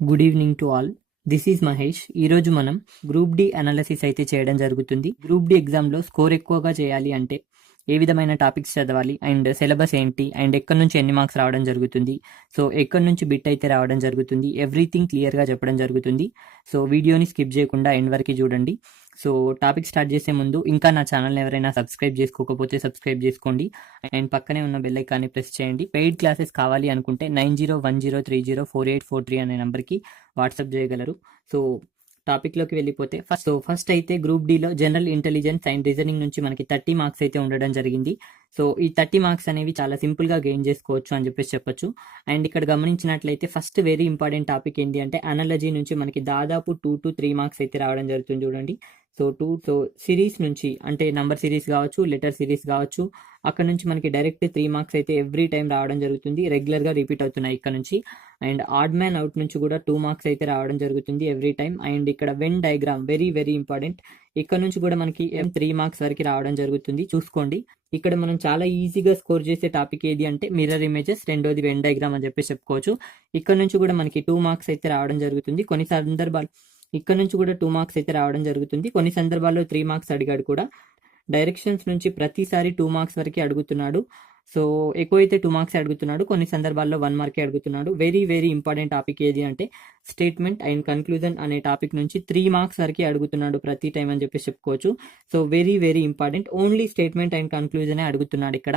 Good evening to all. This is Mahesh. ఈరోజు మనం group D analysis అయితే చేయడం జరుగుతుంది. గ్రూప్ డి ఎగ్జామ్లో స్కోర్ ఎక్కువగా చేయాలి అంటే ఏ విధమైన టాపిక్స్ చదవాలి అండ్ సిలబస్ ఏంటి అండ్ ఎక్కడి నుంచి ఎన్ని మార్క్స్ రావడం జరుగుతుంది, సో ఎక్కడి నుంచి బిట్ అయితే రావడం జరుగుతుంది, ఎవ్రీథింగ్ క్లియర్గా చెప్పడం జరుగుతుంది. సో వీడియోని స్కిప్ చేయకుండా ఎండ్ వరకు చూడండి. సో టాపిక్ స్టార్ట్ చేసే ముందు ఇంకా నా ఛానల్ని ఎవరైనా సబ్స్క్రైబ్ చేసుకోకపోతే సబ్స్క్రైబ్ చేసుకోండి అండ్ పక్కనే ఉన్న బెల్ ఐకాన్ని ప్రెస్ చేయండి. పెయిడ్ క్లాసెస్ కావాలి అనుకుంటే 9010304843 అనే నెంబర్కి వాట్సాప్ చేయగలరు. సో టాపిక్లోకి వెళ్ళిపోతే ఫస్ట్ అయితే గ్రూప్ డిలో జనరల్ ఇంటెలిజెన్స్ అండ్ రీజనింగ్ నుంచి మనకి 30 మార్క్స్ అయితే ఉండడం జరిగింది. సో ఈ 30 మార్క్స్ అనేవి చాలా సింపుల్గా గెయిన్ చేసుకోవచ్చు అని చెప్పొచ్చు. అండ్ ఇక్కడ గమనించినట్లయితే ఫస్ట్ వెరీ ఇంపార్టెంట్ టాపిక్ ఏంటి అంటే అనాలజీ నుంచి మనకి దాదాపు 2 to 3 మార్క్స్ అయితే రావడం జరుగుతుంది చూడండి. సో సిరీస్ నుంచి అంటే నంబర్ సిరీస్ కావచ్చు, లెటర్ సిరీస్ కావచ్చు, అక్కడ నుంచి మనకి డైరెక్ట్ 3 మార్క్స్ అయితే ఎవ్రీ టైం రావడం జరుగుతుంది, రెగ్యులర్గా రిపీట్ అవుతున్నాయి ఇక్కడ నుంచి. అండ్ ఆడ్ మ్యాన్ అవుట్ నుంచి కూడా 2 మార్క్స్ అయితే రావడం జరుగుతుంది ఎవ్రీ టైం. అండ్ ఇక్కడ Venn diagram very very important, ఇక్కడ నుంచి కూడా మనకి 3 మార్క్స్ వరకు రావడం జరుగుతుంది చూసుకోండి. ఇక్కడ మనం చాలా ఈజీగా స్కోర్ చేసే టాపిక్ ఏది అంటే మిర్రర్ ఇమేజెస్, రెండోది వెన్ డయాగ్రామ్ అని చెప్పుకోవచ్చు. ఇక్కడ నుంచి కూడా మనకి 2 మార్క్స్ అయితే రావడం జరుగుతుంది. కొన్ని సందర్భాలు ఇక్కడ నుంచి కూడా 2 మార్క్స్ అయితే రావడం జరుగుతుంది. కొన్ని సందర్భాల్లో 3 మార్క్స్ అడిగాడు కూడా. డైరెక్షన్స్ నుంచి ప్రతిసారి 2 మార్క్స్ వరకు అడుగుతున్నాడు. సో ఎక్కువైతే 2 మార్క్స్ అడుగుతున్నాడు, కొన్ని సందర్భాల్లో 1 మార్కే అడుగుతున్నాడు. వెరీ వెరీ ఇంపార్టెంట్ టాపిక్ ఏది అంటే స్టేట్మెంట్ అండ్ కన్క్లూజన్ అనే టాపిక్ నుంచి 3 మార్క్స్ వరకు అడుగుతున్నాడు ప్రతి టైం అని చెప్పుకోవచ్చు. So very very important, only statement and కన్క్లూజనే అడుగుతున్నాడు ఇక్కడ,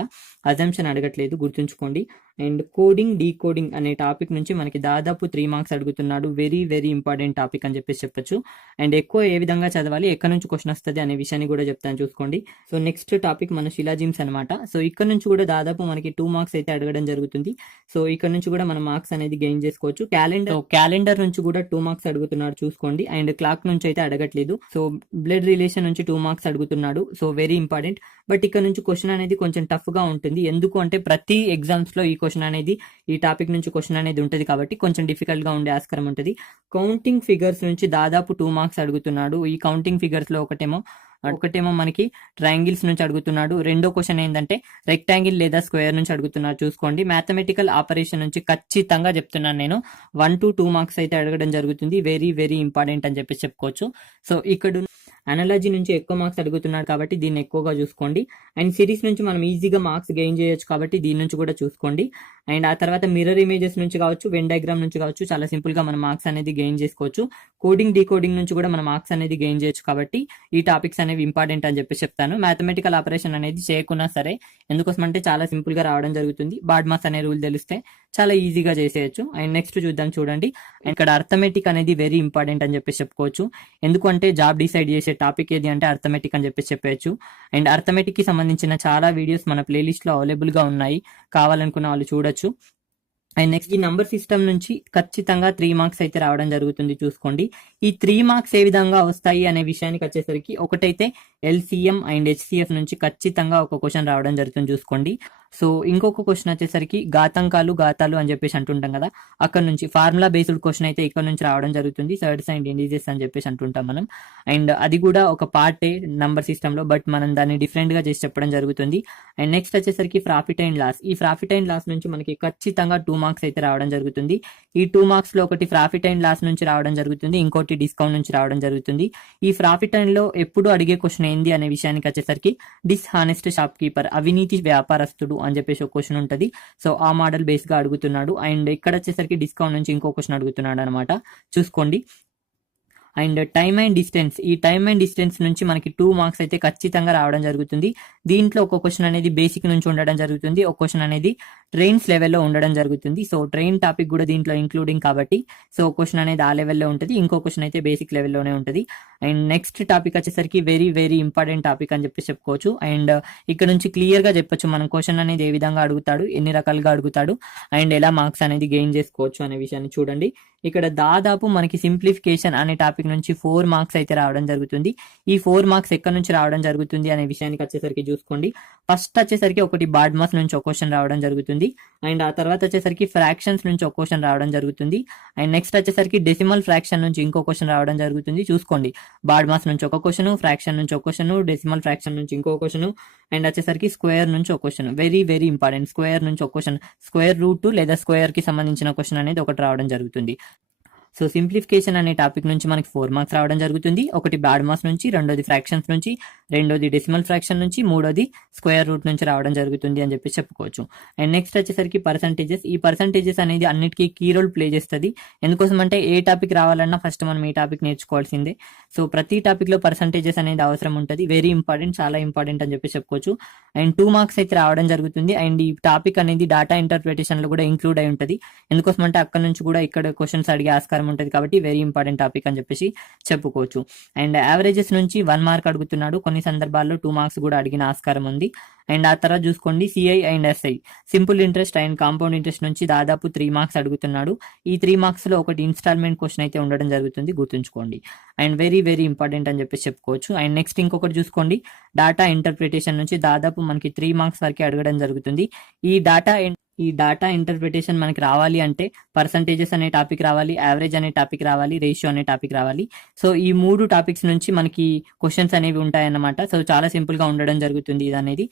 అజంప్షన్ అడగట్లేదు, గుర్తుంచుకోండి. అండ్ కోడింగ్ డీకోడింగ్ అనే టాపిక్ నుంచి మనకి దాదాపు 3 మార్క్స్ అడుగుతున్నాడు. వెరీ వెరీ ఇంపార్టెంట్ టాపిక్ అని చెప్పొచ్చు. అండ్ ఎక్కువ ఏ విధంగా చదవాలి, ఎక్కడ నుంచి క్వశ్చన్ వస్తుంది అనే విషయాన్ని కూడా చెప్తాను చూసుకోండి. సో నెక్స్ట్ టాపిక్ మన శిలాజిమ్స్ అనమాట. సో ఇక్కడ నుంచి కూడా దాదాపు మనకి 2 మార్క్స్ అయితే అడగడం జరుగుతుంది. సో ఇక్కడ నుంచి కూడా మనం మార్క్స్ అనేది గెయిన్ చేసుకోవచ్చు. క్యాలెండర్ నుంచి కూడా 2 మార్క్స్ అడుగుతున్నాడు చూసుకోండి. అండ్ క్లాక్ నుంచి అయితే అడగట్లేదు. సో బ్లడ్ రిలేషన్ నుంచి 2 మార్క్స్ అడుగుతున్నాడు. So very important. బట్ ఇక్కడ నుంచి క్వశ్చన్ అనేది కొంచెం టఫ్ గా ఉంటుంది. ఎందుకు అంటే ప్రతి ఎగ్జామ్స్ లో ఈ క్వశ్చన్ అనేది, ఈ టాపిక్ నుంచి క్వశ్చన్ అనేది ఉంటుంది కాబట్టి కొంచెం డిఫికల్ట్ గా ఉండే ఆస్కారం ఉంటుంది. కౌంటింగ్ ఫిగర్స్ నుంచి దాదాపు 2 మార్క్స్ అడుగుతున్నాడు. ఈ కౌంటింగ్ ఫిగర్స్ లో ఒకటేమో మనకి ట్రయాంగిల్స్ నుంచి అడుగుతున్నాడు. రెండో క్వశ్చన్ ఏంటంటే రెక్టాంగిల్ లేదా స్క్వేర్ నుంచి అడుగుతున్నారు చూసుకోండి. మ్యాథమెటికల్ ఆపరేషన్ నుంచి ఖచ్చితంగా చెప్తున్నాను నేను 1 to 2 మార్క్స్ అయితే అడగడం జరుగుతుంది. వెరీ వెరీ ఇంపార్టెంట్ అని చెప్పుకోవచ్చు. సో ఇక్కడ అనాలజీ నుంచి ఎక్కువ మార్క్స్ అడుగుతున్నాడు కాబట్టి దీన్ని ఎక్కువగా చూసుకోండి. అండ్ సిరీస్ నుంచి మనం ఈజీగా మార్క్స్ గెయిన్ చేయొచ్చు కాబట్టి దీని నుంచి కూడా చూసుకోండి. అండ్ ఆ తర్వాత మిర్రర్ ఇమేజెస్ నుంచి కావచ్చు, వెన్ డయాగ్రామ్ నుంచి కావచ్చు, చాలా సింపుల్ గా మనం మార్క్స్ అనేది గెయిన్ చేసుకోవచ్చు. కోడింగ్ డీకోడింగ్ నుంచి కూడా మనం మార్క్స్ అనేది గెయిన్ చేయొచ్చు కాబట్టి ఈ టాపిక్స్ అనేవి ఇంపార్టెంట్ అని చెప్తాను. మ్యాథమెటికల్ ఆపరేషన్ అనేది చేయకున్నా సరే, ఎందుకోసం అంటే చాలా సింపుల్ గా రావడం జరుగుతుంది. బాడ్మాస్ అనే రూల్ తెలిస్తే చాలా ఈజీగా చేసేయచ్చు. అండ్ నెక్స్ట్ చూద్దాం చూడండి. ఇక్కడ అర్థమెటిక్ అనేది వెరీ ఇంపార్టెంట్ అని చెప్పుకోవచ్చు. ఎందుకంటే జాబ్ డిసైడ్ చేసే టాపిక్ ఏది అంటే అర్థమెటిక్ అని చెప్పచ్చు. అండ్ అర్థమెటిక్ కి సంబంధించిన చాలా వీడియోస్ మన ప్లేలిస్ట్ లో అవైలబుల్ గా ఉన్నాయి, కావాలనుకున్న వాళ్ళు చూడొచ్చు. అండ్ నెక్స్ట్ ఈ నంబర్ సిస్టమ్ నుంచి ఖచ్చితంగా 3 మార్క్స్ అయితే రావడం జరుగుతుంది చూసుకోండి. ఈ 3 మార్క్స్ ఏ విధంగా వస్తాయి అనే విషయానికి వచ్చేసరికి ఒకటైతే LCM అండ్ HCF నుంచి ఖచ్చితంగా ఒక క్వశ్చన్ రావడం జరుగుతుంది చూసుకోండి. సో ఇంకొక క్వశ్చన్ వచ్చేసరికి గాతాలు అని చెప్పేసి అంటుంటాం కదా, అక్కడ నుంచి ఫార్ములా బేస్డ్ క్వశ్చన్ అయితే ఇక్కడ నుంచి రావడం జరుగుతుంది. సర్డ్స్ అండ్ ఇండిజెస్ అని చెప్పేసి అంటుంటాం మనం. అండ్ అది కూడా ఒక పార్టే నంబర్ సిస్టమ్ లో, బట్ మనం దాన్ని డిఫరెంట్ గా చేసి చెప్పడం జరుగుతుంది. అండ్ నెక్స్ట్ వచ్చేసరికి ప్రాఫిట్ అండ్ లాస్. ఈ ప్రాఫిట్ అండ్ లాస్ నుంచి మనకి ఖచ్చితంగా 2 మార్క్స్ అయితే రావడం జరుగుతుంది. ఈ 2 మార్క్స్ లో ఒకటి ప్రాఫిట్ అండ్ లాస్ నుంచి రావడం జరుగుతుంది, ఇంకోటి డిస్కౌంట్ నుంచి రావడం జరుగుతుంది. ఈ ప్రాఫిట్ అండ్ లో ఎప్పుడు అడిగే క్వశ్చన్ ఏంది అనే విషయానికి వచ్చేసరికి డిస్హానెస్ట్ షాప్ కీపర్, అవినీతి వ్యాపారస్తుడు అని చెప్పేసి ఒక క్వశ్చన్ ఉంటుంది. సో ఆ మోడల్ బేస్ గా అడుగుతున్నాడు. అండ్ ఇక్కడ వచ్చేసరికి డిస్కౌంట్ నుంచి ఇంకో క్వశ్చన్ అడుగుతున్నాడు అనమాట చూసుకోండి. అండ్ టైమ్ అండ్ డిస్టెన్స్, ఈ టైమ్ అండ్ డిస్టెన్స్ నుంచి మనకి 2 మార్క్స్ అయితే ఖచ్చితంగా రావడం జరుగుతుంది. దీంట్లో ఒక క్వశ్చన్ అనేది బేసిక్ నుంచి ఉండడం జరుగుతుంది, ఒక క్వశ్చన్ అనేది ట్రైన్స్ లెవెల్లో ఉండడం జరుగుతుంది. సో ట్రైన్ టాపిక్ కూడా దీంట్లో ఇంక్లూడింగ్ కాబట్టి సో క్వశ్చన్ అనేది ఆ లెవెల్లో ఉంటుంది, ఇంకో క్వశ్చన్ అయితే బేసిక్ లెవెల్లోనే ఉంటుంది. అండ్ నెక్స్ట్ టాపిక్ వచ్చేసరికి వెరీ వెరీ ఇంపార్టెంట్ టాపిక్ అని చెప్పుకోవచ్చు. అండ్ ఇక్కడ నుంచి క్లియర్ గా చెప్పొచ్చు మనం క్వశ్చన్ అనేది ఏ విధంగా అడుగుతాడు, ఎన్ని రకాలుగా అడుగుతాడు, అండ్ ఎలా మార్క్స్ అనేది గెయిన్ చేసుకోవచ్చు అనే విషయాన్ని చూడండి. ఇక్కడ దాదాపు మనకి సింప్లిఫికేషన్ అనే టాపిక్ నుంచి 4 మార్క్స్ అయితే రావడం జరుగుతుంది. ఈ 4 మార్క్స్ ఎక్కడ నుంచి రావడం జరుగుతుంది అనే విషయానికి వచ్చేసరికి చూసుకోండి. ఫస్ట్ వచ్చేసరికి ఒకటి బాడ్మాస్ నుంచి ఒక క్వశ్చన్ రావడం జరుగుతుంది. అండ్ ఆ తర్వాత వచ్చేసరికి ఫ్రాక్షన్స్ నుంచి ఒక క్వశ్చన్ రావడం జరుగుతుంది. అండ్ నెక్స్ట్ వచ్చేసరికి డెసిమల్ ఫ్రాక్షన్ నుంచి ఇంకో క్వశ్చన్ రావడం జరుగుతుంది చూసుకోండి. బాడ్మాస్ నుంచి ఒక క్వశ్చన్, ఫ్రాక్షన్ నుంచి ఒక క్వశ్చన్, డెసిమల్ ఫ్రాక్షన్ నుంచి ఇంకో క్వశ్చన్, అండ్ వచ్చేసరికి స్క్వేర్ నుంచి ఒక question. Very very important, square నుంచి ఒక క్వశ్చన్, స్క్వేర్ రూట్ లేదా స్క్వేర్ కి సంబంధించిన క్వశ్చన్ అనేది ఒకటి రావడం జరుగుతుంది. సో సింప్లిఫికేషన్ అనే టాపిక్ నుంచి మనకి 4 మార్క్స్ రావడం జరుగుతుంది. ఒకటి బ్యాడ్ మాస్ నుంచి, రెండోది ఫ్రాక్షన్స్ నుంచి, రెండోది డెసిమల్ ఫ్రాక్షన్ నుంచి, మూడోది స్క్వేర్ రూట్ నుంచి రావడం జరుగుతుంది అని చెప్పి చెప్పుకోవచ్చు. అండ్ నెక్స్ట్ వచ్చేసరికి పర్సంటేజెస్. ఈ పర్సంటేజెస్ అనేది అన్నిటికీ కీ రోల్ ప్లే చేస్తుంది. ఎందుకోసం అంటే ఏ టాపిక్ రావాలన్నా ఫస్ట్ మనం ఈ టాపిక్ నేర్చుకోవాల్సిందే. సో ప్రతి టాపిక్ లో పర్సంటేజెస్ అనేది అవసరం ఉంటుంది. వెరీ ఇంపార్టెంట్, చాలా ఇంపార్టెంట్ అని చెప్పి చెప్పుకోవచ్చు. అండ్ 2 మార్క్స్ అయితే రావడం జరుగుతుంది. అండ్ ఈ టాపిక్ అనేది డాటా ఇంటర్ప్రిటేషన్ లో కూడా ఇంక్లూడ్ అయి ఉంటుంది. ఎందుకోసం అంటే అక్కడ నుంచి కూడా ఇక్కడ క్వశ్చన్స్ అడిగే ఆస్కారం ఉంటుంది కాబట్టి వెరీ ఇంపార్టెంట్ టాపిక్ అని చెప్పేసి చెప్పుకోవచ్చు. అండ్ యావరేజెస్ నుంచి 1 మార్క్ అడుగుతున్నాడు. కొన్ని సందర్భాల్లో 2 మార్క్స్ కూడా అడిగిన ఆస్కారం ఉంది. అండ్ ఆ తర్వాత చూసుకోండి CI and SI, simple interest and compound interest నుంచి దాదాపు 3 మార్క్స్ అడుగుతున్నాడు. ఈ 3 మార్క్స్ లో ఒకటి ఇన్స్టాల్మెంట్ క్వశ్చన్ అయితే ఉండడం జరుగుతుంది, గుర్తుంచుకోండి. అండ్ వెరీ వెరీ ఇంపార్టెంట్ అని చెప్పేసి చెప్పుకోవచ్చు. అండ్ నెక్స్ట్ ఇంకొకటి చూసుకోండి, డాటా ఇంటర్ప్రిటేషన్ నుంచి దాదాపు మనకి 3 మార్క్స్ వరకే అడగడం జరుగుతుంది. ఈ డాటా ఇంటర్ప్రిటేషన్ మనకి రావాలి అంటే పర్సంటేజెస్ అనే టాపిక్ రావాలి, యావరేజ్ అనే టాపిక్ రావాలి, రేషియో అనే టాపిక్ రావాలి. సో ఈ 3 టాపిక్స్ నుంచి మనకి క్వశ్చన్స్ అనేవి ఉంటాయన్నమాట. సో చాలా సింపుల్ గా ఉండడం జరుగుతుంది ఇది అనేది.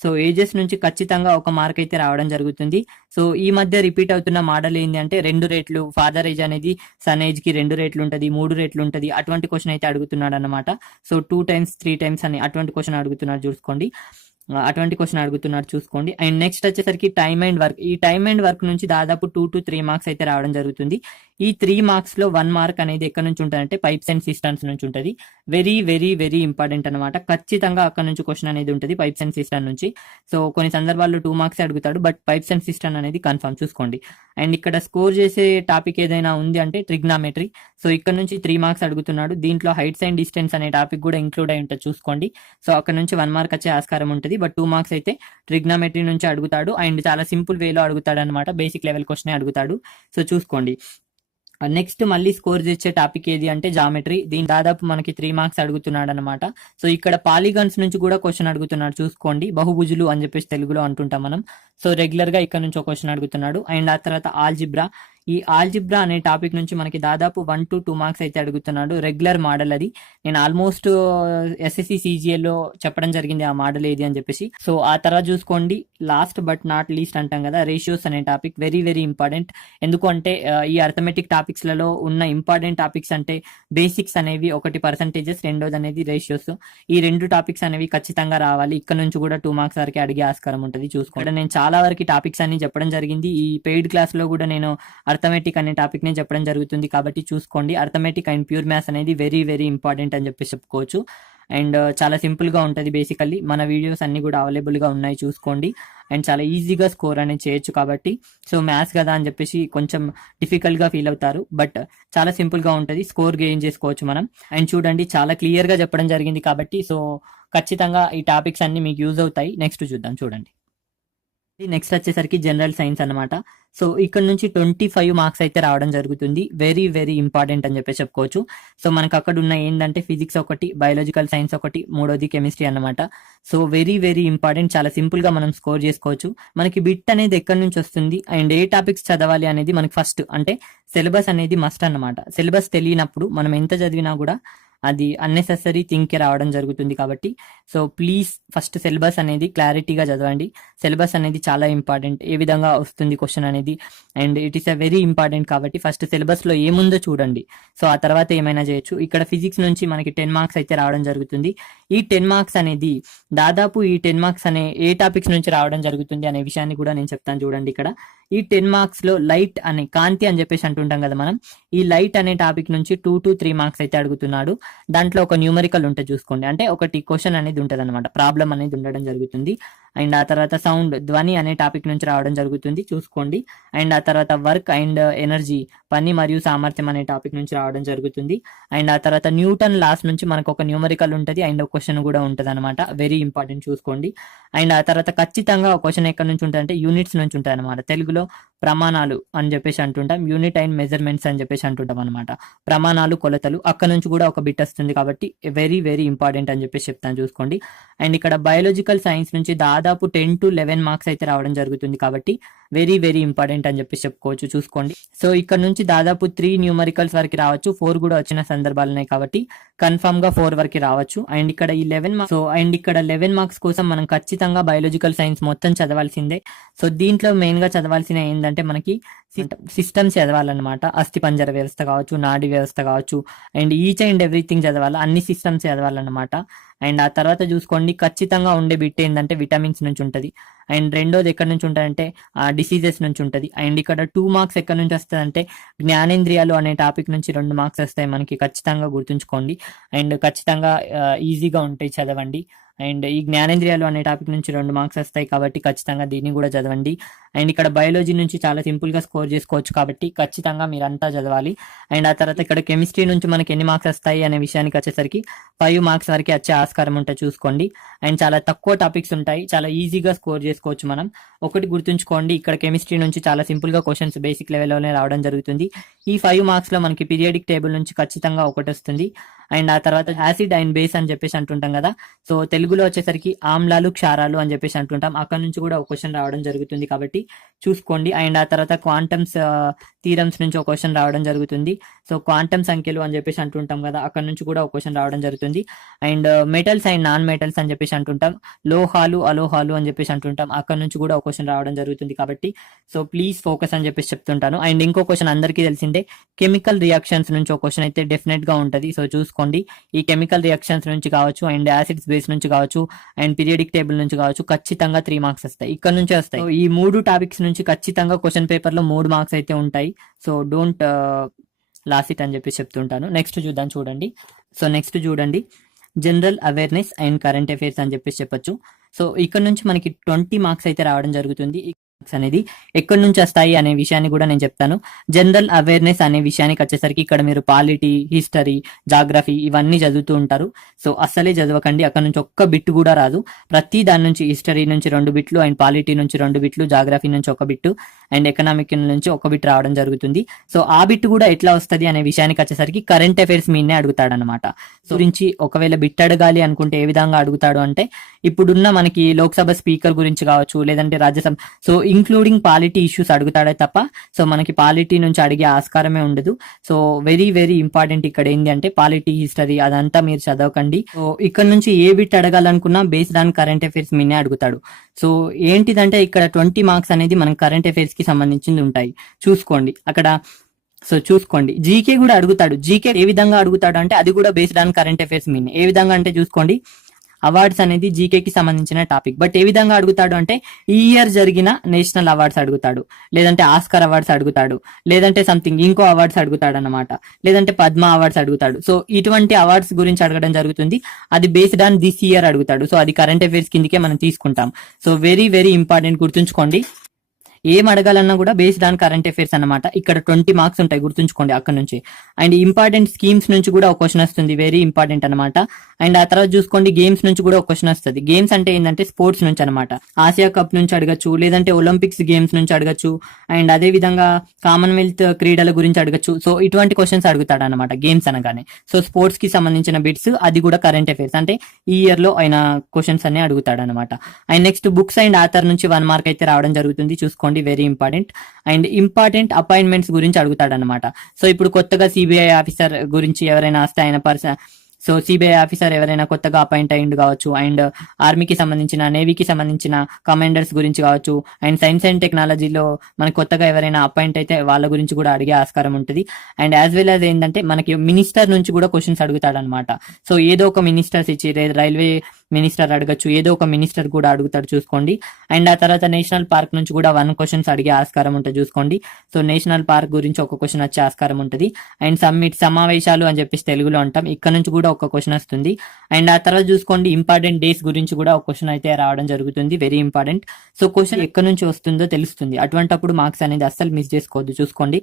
సో ఏజెస్ నుంచి ఖచ్చితంగా 1 మార్క్ అయితే రావడం జరుగుతుంది. సో ఈ మధ్య రిపీట్ అవుతున్న మోడల్ ఏంటి అంటే 2 రేట్లు, ఫాదర్ ఏజ్ అనేది సన్ ఏజ్ కి 2 రేట్లు ఉంటుంది, 3 రేట్లు ఉంటుంది, అటువంటి క్వశ్చన్ అయితే అడుగుతున్నాడు అనమాట. సో 2 times 3 times అని అటువంటి క్వశ్చన్ అడుగుతున్నాడు చూసుకోండి. చూసుకోండి. అండ్ నెక్స్ట్ వచ్చేసరికి టైమ్ అండ్ వర్క్. ఈ టైమ్ అండ్ వర్క్ నుంచి దాదాపు 2 to 3 మార్క్స్ అయితే రావడం జరుగుతుంది. ఈ 3 మార్క్స్ లో 1 మార్క్ అనేది ఎక్కడ నుంచి ఉంటుందంటే పైప్స్ అండ్ సిస్టమ్స్ నుంచి ఉంటుంది. వెరీ వెరీ వెరీ ఇంపార్టెంట్ అనమాట. ఖచ్చితంగా అక్కడ నుంచి క్వశ్చన్ అనేది ఉంటుంది పైప్స్ అండ్ సిస్టమ్ నుంచి. సో కొన్ని సందర్భాల్లో 2 మార్క్స్ అడుగుతాడు, బట్ పైప్స్ అండ్ సిస్టమ్ అనేది కన్ఫర్మ్ చూసుకోండి. అండ్ ఇక్కడ స్కోర్ చేసే టాపిక్ ఏదైనా ఉంది అంటే ట్రిగ్నామెట్రీ. సో ఇక్కడ నుంచి 3 మార్క్స్ అడుగుతున్నాడు. దీంట్లో హైట్స్ అండ్ డిస్టెన్స్ అనే టాపిక్ కూడా ఇంక్లూడ్ అయి ఉంటుంది చూసుకోండి. సో అక్కడ నుంచి 1 మార్క్ వచ్చే ఆస్కారం ఉంటుంది, బట్ 2 మార్క్స్ అయితే ట్రిగ్నామెట్రీ నుంచి అడుగుతాడు. అండ్ చాలా సింపుల్ వేలో అడుగుతాడు అనమాట, బేసిక్ లెవెల్ క్వశ్చన్ అడుగుతాడు. సో చూసుకోండి. నెక్స్ట్ మళ్ళీ స్కోర్ చేసే టాపిక్ ఏది అంటే జామెట్రీ. దీని దాదాపు మనకి 3 మార్క్స్ అడుగుతున్నాడు అనమాట. సో ఇక్కడ పాలిగన్స్ నుంచి కూడా క్వశ్చన్ అడుగుతున్నాడు చూసుకోండి. బహుభుజులు అని చెప్పేసి తెలుగులో అంటుంటాం మనం. సో రెగ్యులర్ గా ఇక్కడ నుంచి ఒక క్వశ్చన్ అడుగుతున్నాడు. అండ్ ఆ తర్వాత ఆల్జిబ్రా. ఈ ఆల్జిబ్రా అనే టాపిక్ నుంచి మనకి దాదాపు 1 to 2 మార్క్స్ అయితే అడుగుతున్నాడు. రెగ్యులర్ మోడల్ అది. నేను ఆల్మోస్ట్ ఎస్ఎస్సి సిజిఎల్లో చెప్పడం జరిగింది ఆ మోడల్ ఏది అని చెప్పేసి. సో ఆ తర్వాత చూసుకోండి, లాస్ట్ బట్ నాట్ లీస్ట్ అంటాం కదా, రేషియోస్ అనే టాపిక్ వెరీ వెరీ ఇంపార్టెంట్. ఎందుకంటే ఈ అర్థమెటిక్ టాపిక్స్ లలో ఉన్న ఇంపార్టెంట్ టాపిక్స్ అంటే బేసిక్స్ అనేవి, ఒకటి పర్సంటేజెస్, రెండోది అనేది రేషియోస్. ఈ 2 టాపిక్స్ అనేవి ఖచ్చితంగా రావాలి. ఇక్కడ నుంచి కూడా 2 మార్క్స్ వరకు అడిగే ఆస్కారం ఉంటుంది చూసుకోండి. నేను చాలా వరకు టాపిక్స్ అన్ని చెప్పడం జరిగింది. ఈ పెయిడ్ క్లాస్ లో కూడా నేను అర్థమెటిక్ అనే టాపిక్ ని చెప్పడం జరుగుతుంది కాబట్టి చూసుకోండి. అర్థమెటిక్ అండ్ ప్యూర్ మ్యాథ్స్ అనేది వెరీ వెరీ ఇంపార్టెంట్ అని చెప్పి చెప్పుకోవచ్చు. అండ్ చాలా సింపుల్ గా ఉంటుంది. బేసికల్లీ మన వీడియోస్ అన్ని కూడా అవైలబుల్ గా ఉన్నాయి చూసుకోండి. అండ్ చాలా ఈజీగా స్కోర్ అనేది చేయొచ్చు కాబట్టి. సో మ్యాథ్స్ కదా అని చెప్పేసి కొంచెం డిఫికల్ట్ గా ఫీల్ అవుతారు, బట్ చాలా సింపుల్ గా ఉంటుంది, స్కోర్ గెయిన్ చేసుకోవచ్చు మనం. అండ్ చూడండి, చాలా క్లియర్ గా చెప్పడం జరిగింది కాబట్టి సో ఖచ్చితంగా ఈ టాపిక్స్ అన్ని మీకు యూజ్ అవుతాయి. నెక్స్ట్ చూద్దాం, చూడండి. నెక్స్ట్ వచ్చేసరికి జనరల్ సైన్స్ అనమాట. సో ఇక్కడ నుంచి 25 మార్క్స్ అయితే రావడం జరుగుతుంది. వెరీ వెరీ ఇంపార్టెంట్ అని చెప్పి చెప్పుకోవచ్చు. సో మనకు అక్కడ ఉన్న ఏంటంటే ఫిజిక్స్ ఒకటి, బయాలజికల్ సైన్స్ ఒకటి, మూడోది కెమిస్ట్రీ అన్నమాట. సో వెరీ వెరీ ఇంపార్టెంట్, చాలా సింపుల్ గా మనం స్కోర్ చేసుకోవచ్చు. మనకి బిట్ అనేది ఎక్కడి నుంచి వస్తుంది అండ్ ఏ టాపిక్స్ చదవాలి అనేది మనకి ఫస్ట్ అంటే సిలబస్ అనేది మస్ట్ అన్నమాట. సిలబస్ తెలియనప్పుడు మనం ఎంత చదివినా కూడా అది అన్నెసెసరీ థింక్ రావడం జరుగుతుంది కాబట్టి సో ప్లీజ్ ఫస్ట్ సిలబస్ అనేది క్లారిటీగా చదవండి. సిలబస్ అనేది చాలా ఇంపార్టెంట్, ఏ విధంగా వస్తుంది క్వశ్చన్ అనేది, and it is a very important కాబట్టి ఫస్ట్ సిలబస్ లో ఏముందో చూడండి. సో ఆ తర్వాత ఏమైనా చేయొచ్చు. ఇక్కడ ఫిజిక్స్ నుంచి మనకి 10 మార్క్స్ అయితే రావడం జరుగుతుంది. ఈ 10 మార్క్స్ అనేది దాదాపు ఈ 10 మార్క్స్ అనే ఏ టాపిక్స్ నుంచి రావడం జరుగుతుంది అనే విషయాన్ని కూడా నేను చెప్తాను చూడండి. ఇక్కడ ఈ 10 మార్క్స్ లో లైట్ అనే, కాంతి అని చెప్పేసి అంటుంటాం కదా మనం, ఈ లైట్ అనే టాపిక్ నుంచి 2 to 3 మార్క్స్ అయితే అడుగుతున్నాడు. దాంట్లో ఒక న్యూమరికల్ ఉంటుంది చూసుకోండి, అంటే ఒకటి క్వశ్చన్ అనేది ఉంటుంది అనమాట, ప్రాబ్లం అనేది ఉండడం జరుగుతుంది. అండ్ ఆ తర్వాత సౌండ్, ధ్వని అనే టాపిక్ నుంచి రావడం జరుగుతుంది చూసుకోండి. అండ్ ఆ తర్వాత వర్క్ అండ్ ఎనర్జీ, పని మరియు సామర్థ్యం అనే టాపిక్ నుంచి రావడం జరుగుతుంది. అండ్ ఆ తర్వాత న్యూటన్ లాస్ నుంచి మనకు ఒక న్యూమరికల్ ఉంటుంది అండ్ ఒక క్వశ్చన్ కూడా ఉంటుంది అనమాట, వెరీ ఇంపార్టెంట్ చూసుకోండి. అండ్ ఆ తర్వాత ఖచ్చితంగా ఒక క్వశ్చన్ ఎక్కడి నుంచి ఉంటుంది అంటే యూనిట్స్ నుంచి ఉంటాయి అనమాట. తెలుగులో ప్రమాణాలు అని చెప్పేసి అంటుంటాం, యూనిట్ అండ్ మెజర్మెంట్స్ అని చెప్పేసి అంటుంటాం అనమాట, ప్రమాణాలు కొలతలు, అక్కడ నుంచి కూడా ఒక బిట్ వస్తుంది కాబట్టి వెరీ వెరీ ఇంపార్టెంట్ అని చెప్పేసి చెప్తాను చూసుకోండి. అండ్ ఇక్కడ బయాలజికల్ సైన్స్ నుంచి దాదాపు 10 to 11 మార్క్స్ అయితే రావడం జరుగుతుంది కాబట్టి వెరీ వెరీ ఇంపార్టెంట్ అని చెప్పేసి చెప్పుకోవచ్చు చూసుకోండి. సో ఇక్కడ నుంచి దాదాపు 3 న్యూమరికల్స్ వరకు రావచ్చు, 4 కూడా వచ్చిన సందర్భాలు ఉన్నాయి కాబట్టి కన్ఫర్మ్ గా 4 వరకు రావచ్చు. అండ్ ఇక్కడ ఈ 11 మార్క్స్, సో అండ్ ఇక్కడ 11 మార్క్స్ కోసం మనం ఖచ్చితంగా బయాలజికల్ సైన్స్ మొత్తం చదవాల్సిందే. సో దీంట్లో మెయిన్ గా చదవాల్సిన ఏంటంటే ఏంటంటే మనకి సిస్టమ్స్ చదవాలన్నమాట. అస్థిపంజర వ్యవస్థ కావచ్చు, నాడీ వ్యవస్థ కావచ్చు, అండ్ ఈచ్ అండ్ ఎవ్రీథింగ్ చదవాలి, అన్ని సిస్టమ్స్ చదవాలన్నమాట. అండ్ ఆ తర్వాత చూసుకోండి ఖచ్చితంగా ఉండే బిట్ ఏంటంటే విటమిన్స్ నుంచి ఉంటుంది. అండ్ రెండోది ఎక్కడి నుంచి ఉంటుందంటే డిసీజెస్ నుంచి ఉంటుంది. అండ్ ఇక్కడ 2 మార్క్స్ ఎక్కడి నుంచి వస్తుందంటే జ్ఞానేంద్రియాలు అనే టాపిక్ నుంచి 2 మార్క్స్ వస్తాయి మనకి, ఖచ్చితంగా గుర్తుంచుకోండి. అండ్ ఖచ్చితంగా ఈజీగా ఉంటాయి, చదవండి. అండ్ ఈ జ్ఞానేంద్రియాలు అనే టాపిక్ నుంచి 2 మార్క్స్ వస్తాయి కాబట్టి ఖచ్చితంగా దీన్ని కూడా చదవండి. అండ్ ఇక్కడ బయాలజీ నుంచి చాలా సింపుల్ గా స్కోర్ చేసుకోవచ్చు కాబట్టి ఖచ్చితంగా మీరంతా చదవాలి. అండ్ ఆ తర్వాత ఇక్కడ కెమిస్ట్రీ నుంచి మనకి ఎన్ని మార్క్స్ వస్తాయి అనే విషయానికి వచ్చేసరికి 5 మార్క్స్ వరకు వచ్చే ఆస్కారం ఉంటే చూసుకోండి. అండ్ చాలా తక్కువ టాపిక్స్ ఉంటాయి, చాలా ఈజీగా స్కోర్ చేసుకోవచ్చు మనం. ఒకటి గుర్తుంచుకోండి, ఇక్కడ కెమిస్ట్రీ నుంచి చాలా సింపుల్ గా క్వశ్చన్స్ బేసిక్ లెవెల్లోనే రావడం జరుగుతుంది. ఈ 5 మార్క్స్ లో మనకి పీరియాడిక్ టేబుల్ నుంచి ఖచ్చితంగా ఒకటి వస్తుంది. అండ్ ఆ తర్వాత యాసిడ్ అండ్ బేస్ అని చెప్పేసి అంటుంటాం కదా, సో తెలుగులో వచ్చేసరికి ఆమ్లాలు క్షారాలు అని చెప్పేసి అంటుంటాం, అక్కడ నుంచి కూడా ఒక క్వశ్చన్ రావడం జరుగుతుంది కాబట్టి చూసుకోండి. అండ్ ఆ తర్వాత క్వాంటమ్స్ థీరమ్స్ నుంచి ఒక క్వశ్చన్ రావడం జరుగుతుంది. సో క్వాంటమ్ సంఖ్యలు అని చెప్పేసి అంటుంటాం కదా, అక్కడ నుంచి కూడా ఒక క్వశ్చన్ రావడం జరుగుతుంది. And metals and non metals అని చెప్పేసి అంటుంటాం, లోహాలు అలోహాలు అని చెప్పేసి అంటుంటాం, అక్కడ నుంచి కూడా ఒక క్వశ్చన్ రావడం జరుగుతుంది కాబట్టి సో ప్లీజ్ ఫోకస్ అని చెప్పేసి చెప్తుంటాను. అండ్ ఇంకో క్వశ్చన్ అందరికీ తెలిసిందే, కెమికల్ రియాక్షన్స్ నుంచి ఒక క్వశ్చన్ అయితే డెఫినెట్ గా ఉంటుంది. సో చూసుకోండి, ఈ కెమికల్ రియాక్షన్స్ నుంచి కావచ్చు, అండ్ యాసిడ్స్ బేస్ నుంచి కావచ్చు, అండ్ పీరియాడిక్ టేబుల్ నుంచి కావచ్చు, ఖచ్చితంగా 3 మార్క్స్ వస్తాయి, ఇక్కడ నుంచి వస్తాయి. సో ఈ 3 టాపిక్స్ నుంచి ఖచ్చితంగా క్వశ్చన్ పేపర్ లో 3 మార్క్స్ అయితే ఉంటాయి. సో డోంట్ లాస్ ఇట్ అని చెప్పి చెప్తుంటాను. నెక్స్ట్ చూద్దాం, చూడండి. సో నెక్స్ట్ చూడండి, general awareness and current affairs అని చెప్పేసి చెప్పొచ్చు. సో ఇక్కడ నుంచి మనకి 20 మార్క్స్ అయితే రావడం జరుగుతుంది. అనేది ఎక్కడి నుంచి వస్తాయి అనే విషయాన్ని కూడా నేను చెప్తాను. జనరల్ అవేర్నెస్ అనే విషయానికి వచ్చేసరికి ఇక్కడ మీరు పాలిటీ, హిస్టరీ, జాగ్రఫీ ఇవన్నీ చదువుతూ ఉంటారు. సో అస్సలే చదవకండి, అక్కడ నుంచి ఒక్క బిట్ కూడా రాదు. ప్రతి దాని నుంచి హిస్టరీ నుంచి 2 బిట్లు, అండ్ పాలిటీ నుంచి 2 బిట్లు, జాగ్రఫీ నుంచి 1 బిట్, అండ్ ఎకనామిక్ నుంచి 1 బిట్ రావడం జరుగుతుంది. సో ఆ బిట్ కూడా ఎట్లా వస్తుంది అనే విషయానికి వచ్చేసరికి కరెంట్ అఫైర్స్ మీనే అడుగుతాడు అనమాట. సో గురించి ఒకవేళ బిట్ అడగాలి అనుకుంటే ఏ విధంగా అడుగుతాడు అంటే, ఇప్పుడున్న మనకి లోక్సభ స్పీకర్ గురించి కావచ్చు, లేదంటే Rajya Sabha, so including polity issues అడుగుతాడే తప్ప సో మనకి పాలిటీ నుంచి అడిగే ఆస్కారమే ఉండదు. సో వెరీ వెరీ ఇంపార్టెంట్ ఇక్కడ ఏంటి అంటే పాలిటీ, హిస్టరీ అదంతా మీరు చదవకండి. సో ఇక్కడ నుంచి ఏ బిట్ అడగాలనుకున్నా బేస్డ్ ఆన్ కరెంట్ అఫైర్స్ మీనే అడుగుతాడు. సో ఏంటిదంటే ఇక్కడ 20 మార్క్స్ అనేది మనం కరెంట్ అఫైర్స్ కి సంబంధించింది ఉంటాయి, చూసుకోండి అక్కడ. సో చూసుకోండి, జీకే కూడా అడుగుతాడు. జీకే ఏ విధంగా అడుగుతాడు అంటే అది కూడా based on current affairs mean. ఏ విధంగా అంటే చూసుకోండి, అవార్డ్స్ అనేది జీకేకి సంబంధించిన టాపిక్, బట్ ఏ విధంగా అడుగుతాడు అంటే ఈ ఇయర్ జరిగిన నేషనల్ అవార్డ్స్ అడుగుతాడు, లేదంటే ఆస్కార్ అవార్డ్స్ అడుగుతాడు, లేదంటే సంథింగ్ ఇంకో అవార్డ్స్ అడుగుతాడు అనమాట, లేదంటే పద్మ అవార్డ్స్ అడుగుతాడు. సో ఇటువంటి అవార్డ్స్ గురించి అడగడం జరుగుతుంది. అది బేస్డ్ ఆన్ దిస్ ఇయర్ అడుగుతాడు. సో అది కరెంట్ అఫైర్స్ కిందకే మనం తీసుకుంటాం. సో వెరీ వెరీ ఇంపార్టెంట్, గుర్తుంచుకోండి. ఏం అడగాలన్నా కూడా బేస్డ్ ఆన్ కరెంట్ అఫైర్స్ అనమాట. ఇక్కడ 20 మార్క్స్ ఉంటాయి, గుర్తుంచుకోండి అక్కడ నుంచి. అండ్ ఇంపార్టెంట్ స్కీమ్స్ నుంచి కూడా ఒక క్వశ్చన్ వస్తుంది, వెరీ ఇంపార్టెంట్ అనమాట. అండ్ ఆ తర్వాత చూసుకోండి, గేమ్స్ నుంచి కూడా ఒక క్వశ్చన్ వస్తుంది. గేమ్స్ అంటే ఏంటంటే స్పోర్ట్స్ నుంచి అనమాట. ఆసియా కప్ నుంచి అడగచ్చు, లేదంటే ఒలింపిక్స్ గేమ్స్ నుంచి అడగచ్చు, అండ్ అదే విధంగా కామన్వెల్త్ క్రీడల గురించి అడగచ్చు. సో ఇటువంటి క్వశ్చన్స్ అడుగుతాడు అనమాట గేమ్స్ అనగానే. సో స్పోర్ట్స్ కి సంబంధించిన బిట్స్, అది కూడా కరెంట్ అఫైర్స్ అంటే ఈ ఇయర్ లో ఆయన క్వశ్చన్స్ అనే అడుగుతాడు అనమాట. And next books and author నుంచి 1 మార్క్ అయితే రావడం జరుగుతుంది, చూసుకోండి, very important. And important appointments గురించి అడుగుతాడు అనమాట. సో ఇప్పుడు కొత్తగా సిబిఐ ఆఫీసర్ గురించి ఎవరైనా వస్తే ఆయన సో సిబిఐ ఆఫీసర్ ఎవరైనా కొత్తగా అపాయింట్ అయ్యిండు కావచ్చు, అండ్ ఆర్మీకి సంబంధించిన, నేవీకి సంబంధించిన కమాండర్స్ గురించి కావచ్చు, అండ్ సైన్స్ అండ్ టెక్నాలజీలో మనకి కొత్తగా ఎవరైనా అపాయింట్ అయితే వాళ్ళ గురించి కూడా అడిగే ఆస్కారం ఉంటుంది. అండ్ యాజ్ వెల్ యాజ్ ఏంటంటే మనకి మినిస్టర్ నుంచి కూడా క్వశ్చన్స్ అడుగుతాడు అనమాట. సో ఏదో ఒక మినిస్టర్స్ ఇచ్చి, రైల్వే మినిస్టర్ అడగచ్చు, ఏదో ఒక మినిస్టర్ కూడా అడుగుతాడు, చూసుకోండి. అండ్ ఆ తర్వాత నేషనల్ పార్క్ నుంచి కూడా 1 క్వశ్చన్స్ అడిగే ఆస్కారం ఉంటుంది, చూసుకోండి. సో నేషనల్ పార్క్ గురించి ఒక క్వశ్చన్ వచ్చే ఆస్కారం ఉంటుంది. అండ్ సమావేశాలు అని చెప్పేసి తెలుగులో అంటాం, ఇక్కడ నుంచి కూడా ఒక క్వశ్చన్ వస్తుంది. అండ్ ఆ తర్వాత చూసుకోండి, ఇంపార్టెంట్ డేస్ గురించి కూడా ఒక క్వశ్చన్ అయితే రావడం జరుగుతుంది, వెరీ ఇంపార్టెంట్. సో క్వశ్చన్ ఎక్కడ నుంచి వస్తుందో తెలుస్తుంది, అటువంటప్పుడు మార్క్స్ అనేది అస్సలు మిస్ చేసుకోవద్దు, చూసుకోండి.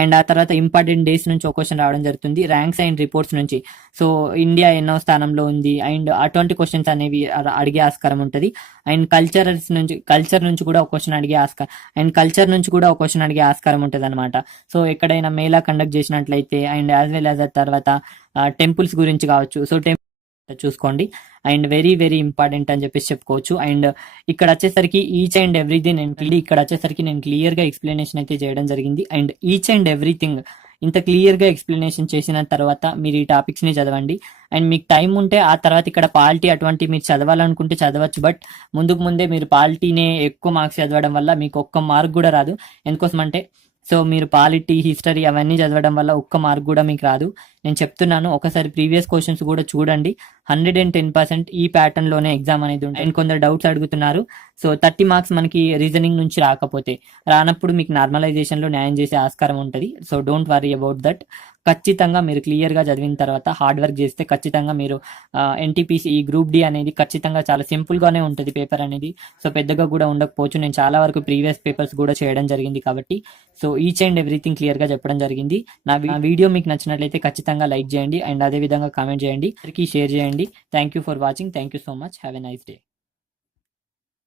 అండ్ ఆ తర్వాత ఇంపార్టెంట్ డేస్ నుంచి ఒక క్వశ్చన్ రావడం జరుగుతుంది, ర్యాంక్స్ అండ్ రిపోర్ట్స్ నుంచి. సో ఇండియా ఎన్నో స్థానంలో ఉంది, అండ్ అటువంటి క్వశ్చన్స్ అనేవి అడిగే ఆస్కారం ఉంటుంది. అండ్ కల్చర్ నుంచి కూడా ఒక క్వశ్చన్ అడిగే ఆస్కారం, అండ్ కల్చర్ నుంచి కూడా ఒక క్వశ్చన్ అడిగే ఆస్కారం ఉంటుంది అనమాట. సో ఎక్కడైనా మేళా కండక్ట్ చేసినట్లయితే, అండ్ యాజ్ వెల్ యాజ్ తర్వాత టెంపుల్స్ గురించి కావచ్చు, సో చూసుకోండి. అండ్ వెరీ వెరీ ఇంపార్టెంట్ అని చెప్పేసి చెప్పుకోవచ్చు. అండ్ ఇక్కడ వచ్చేసరికి ఈచ్ అండ్ ఎవ్రీథింగ్ ఇక్కడ వచ్చేసరికి నేను క్లియర్ గా ఎక్స్ప్లెనేషన్ అయితే చేయడం జరిగింది. అండ్ ఈచ్ అండ్ ఎవ్రీథింగ్ ఇంత క్లియర్ గా ఎక్స్ప్లెనేషన్ చేసిన తర్వాత మీరు ఈ టాపిక్స్ ని చదవండి. అండ్ మీకు టైం ఉంటే ఆ తర్వాత ఇక్కడ పాలిటీ అటువంటి మీరు చదవాలనుకుంటే చదవచ్చు. బట్ ముందుకు ముందే మీరు పాలిటీనే ఎక్కువ మార్క్స్ చదవడం వల్ల మీకు ఒక్క మార్క్ కూడా రాదు. ఎందుకోసం అంటే సో మీరు పాలిటీ, హిస్టరీ అవన్నీ చదవడం వల్ల ఒక్క మార్క్ కూడా మీకు రాదు. నేను చెప్తున్నాను, ఒకసారి ప్రీవియస్ క్వశ్చన్స్ కూడా చూడండి. 110% ఈ ప్యాటర్న్లోనే ఎగ్జామ్ అనేది ఉంటుంది. అండ్ కొందరు డౌట్స్ అడుగుతున్నారు. సో 30 మార్క్స్ మనకి రీజనింగ్ నుంచి రానప్పుడు మీకు నార్మలైజేషన్లో న్యాయం చేసే ఆస్కారం ఉంటుంది. So don't worry about that. ఖచ్చితంగా మీరు క్లియర్గా చదివిన తర్వాత హార్డ్ వర్క్ చేస్తే ఖచ్చితంగా మీరు ఎన్టీపీసీ ఈ గ్రూప్ డి అనేది ఖచ్చితంగా చాలా సింపుల్గానే ఉంటుంది పేపర్ అనేది. సో పెద్దగా కూడా ఉండకపోవచ్చు. నేను చాలా వరకు ప్రీవియస్ పేపర్స్ కూడా చేయడం జరిగింది కాబట్టి సో ఈచ్ అండ్ ఎవ్రీథింగ్ క్లియర్గా చెప్పడం జరిగింది. నా వీడియో మీకు నచ్చినట్లయితే ఖచ్చితంగా లైక్ చేయండి అండ్ అదేవిధంగా కామెంట్ చేయండి, షేర్ చేయండి. Thank you for watching. Thank you so much. Have a nice day.